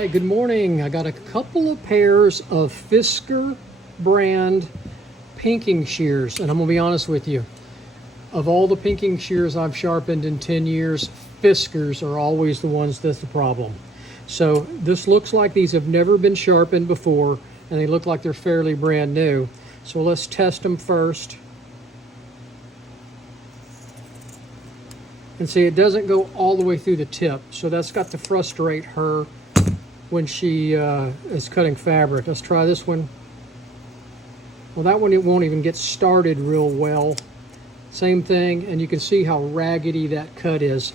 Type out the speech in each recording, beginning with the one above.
Hi, good morning. I got a couple of pairs of Fiskars brand pinking shears, and I'm gonna be honest with you. Of all the pinking shears I've sharpened in 10 years, Fiskars are always the ones that's the problem. So this looks like these have never been sharpened before, and they look like they're fairly brand new. So let's test them first. And see, it doesn't go all the way through the tip, so that's got to frustrate her when she is cutting fabric. Let's try this one. Well, that one, it won't even get started real well. Same thing, and you can see how raggedy that cut is.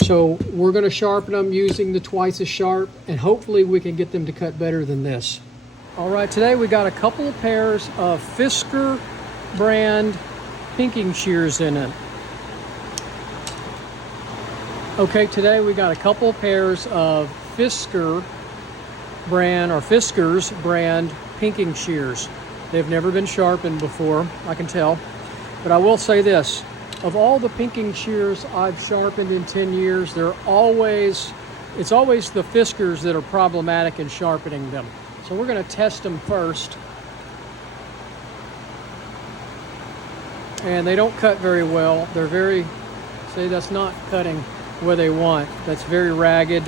So we're going to sharpen them using the twice as sharp, and hopefully we can get them to cut better than this. All right, today we got a couple of pairs of Fiskars brand pinking shears in it. Okay, today we got a couple of pairs of Fiskars brand pinking shears. They've never been sharpened before, I can tell. But I will say this, of all the pinking shears I've sharpened in 10 years, it's always the Fiskars that are problematic in sharpening them. So we're gonna test them first. And they don't cut very well. They're that's not cutting where they want. That's very ragged.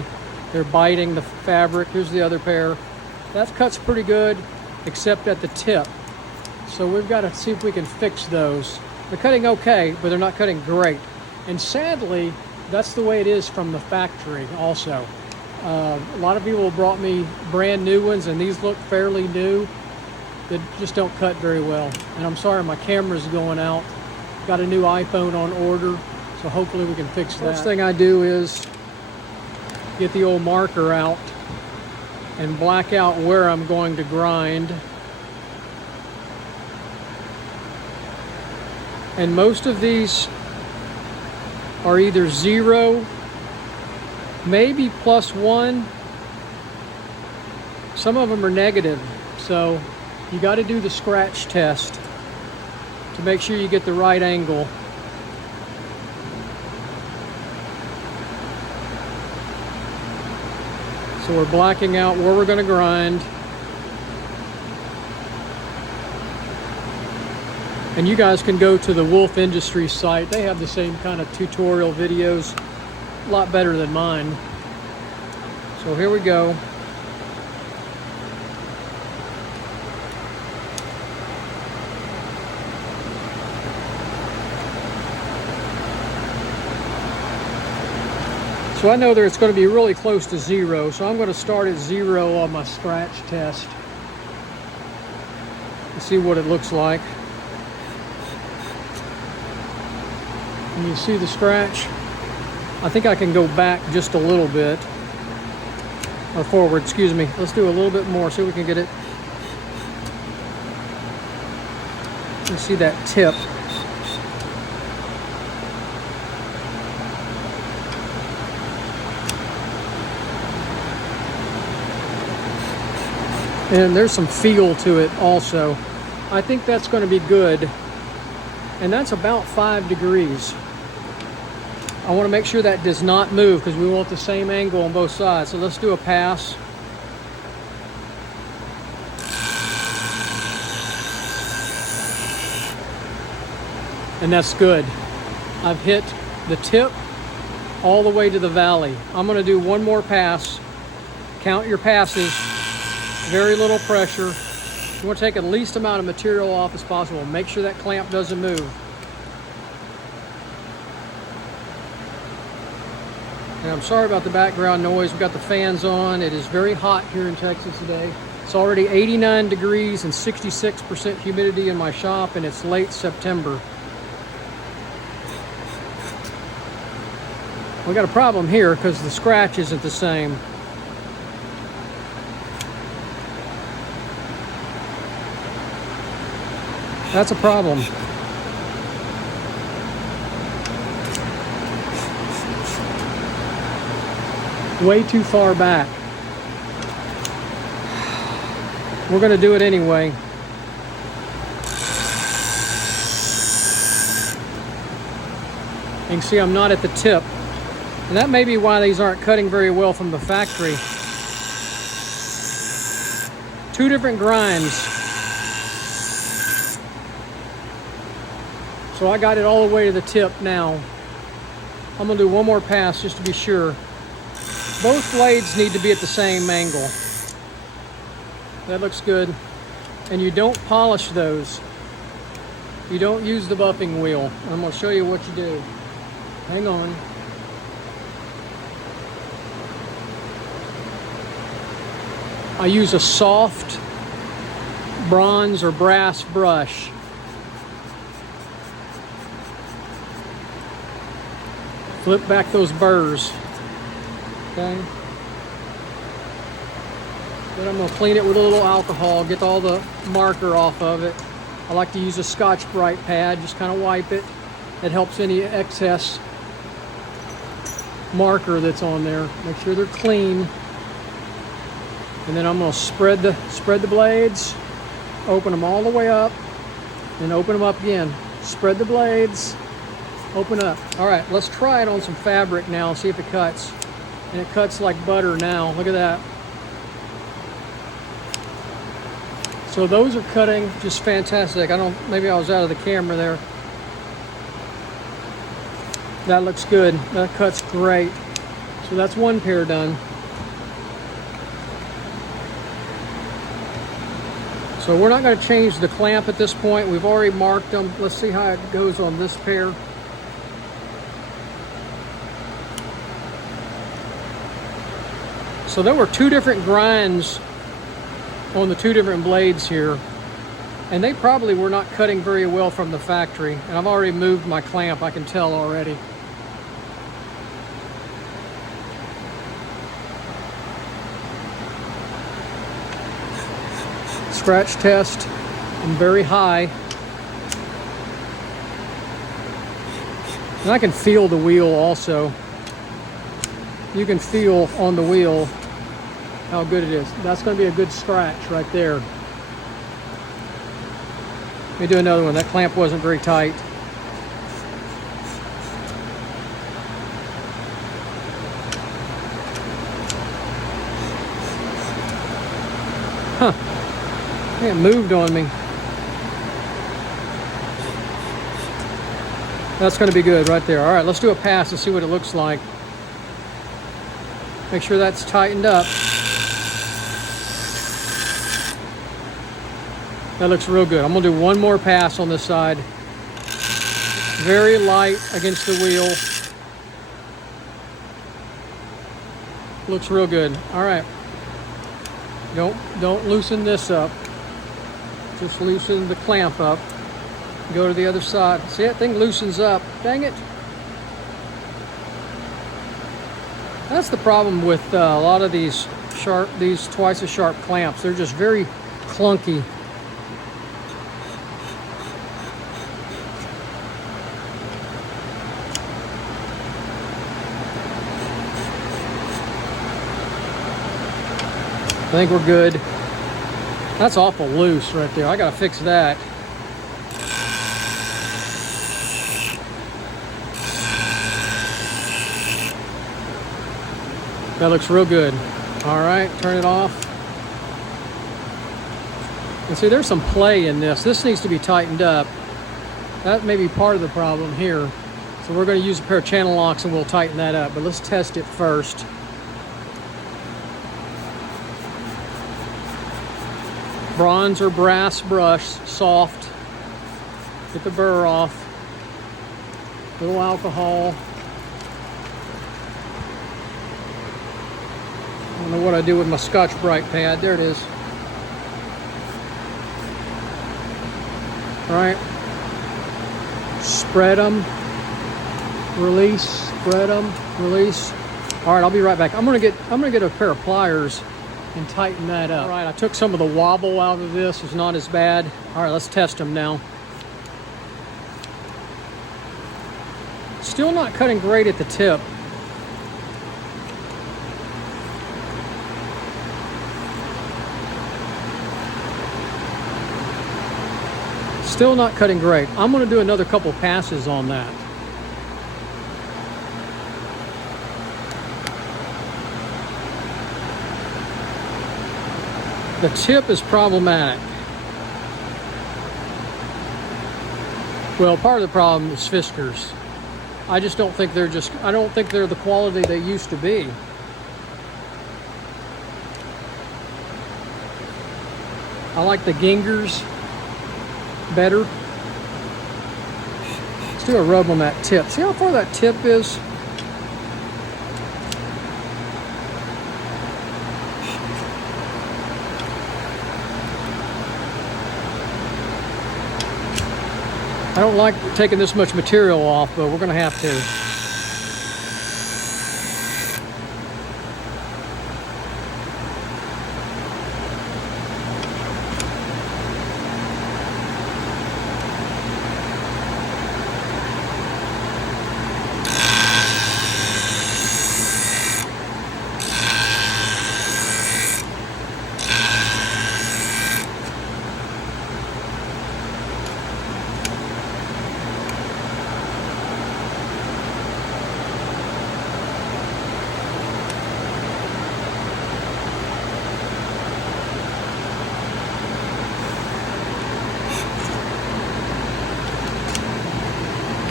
They're biting the fabric. Here's the other pair. That cuts pretty good, except at the tip. So we've got to see if we can fix those. They're cutting okay, but they're not cutting great. And sadly, that's the way it is from the factory also. A lot of people have brought me brand new ones, and these look fairly new. They just don't cut very well. And I'm sorry, my camera's going out. Got a new iPhone on order, so hopefully we can fix that. First thing I do is get the old marker out and black out where I'm going to grind. And most of these are either 0, maybe +1. Some of them are negative. So you got to do the scratch test to make sure you get the right angle. So we're blacking out where we're going to grind. And you guys can go to the Wolff Industries site. They have the same kind of tutorial videos, a lot better than mine. So here we go. So I know that it's going to be really close to 0, so I'm going to start at 0 on my scratch test and see what it looks like. And you see the scratch? I think I can go back just a little bit, or forward, excuse me. Let's do a little bit more, see if we can get it. You see that tip. And there's some feel to it also. I think that's going to be good. And that's about 5 degrees. I want to make sure that does not move because we want the same angle on both sides. So let's do a pass. And that's good. I've hit the tip all the way to the valley. I'm going to do one more pass. Count your passes. Very little pressure. You want to take the least amount of material off as possible. Make sure that clamp doesn't move. And I'm sorry about the background noise. We've got the fans on. It is very hot here in Texas today. It's already 89 degrees and 66% humidity in my shop, and it's late September. We got a problem here because the scratch isn't the same. That's a problem. Way too far back. We're going to do it anyway. You can see I'm not at the tip. And that may be why these aren't cutting very well from the factory. two different grinds. So I got it all the way to the tip now. I'm gonna do one more pass just to be sure. Both blades need to be at the same angle. That looks good. And you don't polish those. You don't use the buffing wheel. I'm gonna show you what you do. Hang on. I use a soft bronze or brass brush. Flip back those burrs. Okay. Then I'm going to clean it with a little alcohol, get all the marker off of it. I like to use a Scotch-Brite pad, just kind of wipe it. It helps any excess marker that's on there. Make sure they're clean. And then I'm going to spread the blades, open them all the way up, and open them up again. Spread the blades, open up. All right, let's try it on some fabric now, see if it cuts. And it cuts like butter now. Look at that. So those are cutting just fantastic. Maybe I was out of the camera there. That looks good. That cuts great. So that's one pair done. So we're not going to change the clamp at this point. We've already marked them. Let's see how it goes on this pair. So there were two different grinds on the two different blades here, and they probably were not cutting very well from the factory. And I've already moved my clamp, I can tell already. Scratch test, I'm very high. And I can feel the wheel also. You can feel on the wheel how good it is. That's going to be a good scratch right there. Let me do another one. That clamp wasn't very tight. Huh. It moved on me. That's going to be good right there. All right, let's do a pass and see what it looks like. Make sure that's tightened up. That looks real good. I'm gonna do one more pass on this side. Very light against the wheel. Looks real good. All right. Don't loosen this up. Just loosen the clamp up. Go to the other side. See, that thing loosens up. Dang it. That's the problem with a lot of these twice as sharp clamps. They're just very clunky. I think we're good. That's awful loose right there. I gotta fix that. That looks real good. All right, turn it off. And see, there's some play in this. This needs to be tightened up. That may be part of the problem here. So we're going to use a pair of channel locks and we'll tighten that up. But let's test it first. Bronze or brass brush, soft. Get the burr off. Little alcohol. I don't know what I do with my Scotch-Brite pad. There it is. All right. Spread them. Release. Spread them. Release. All right, I'll be right back. I'm gonna get a pair of pliers and tighten that up. All right, I took some of the wobble out of this. It's not as bad. All right, let's test them now. Still not cutting great at the tip. Still not cutting great. I'm going to do another couple passes on that. The tip is problematic. Well, part of the problem is Fiskars. I just don't think they're the quality they used to be. I like the Gingers better. Let's do a rub on that tip. See how far that tip is? I don't like taking this much material off, but we're going to have to.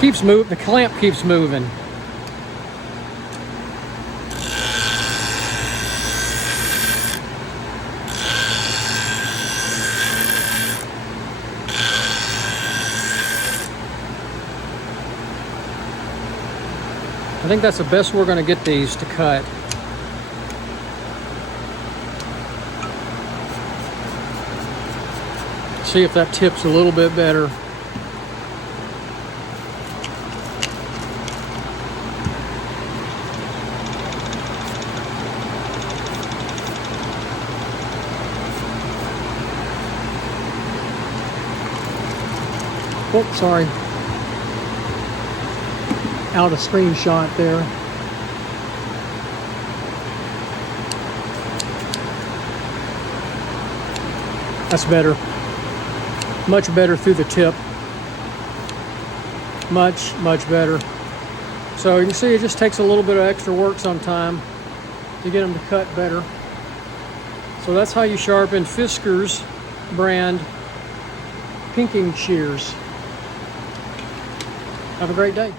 Keeps moving. The clamp keeps moving. I think that's the best we're going to get these to cut. See if that tip's a little bit better. Oops, sorry. Out of screenshot there. That's better. Much better through the tip. Much better. So you can see it just takes a little bit of extra work sometime to get them to cut better. So that's how you sharpen Fiskars brand pinking shears. Have a great day.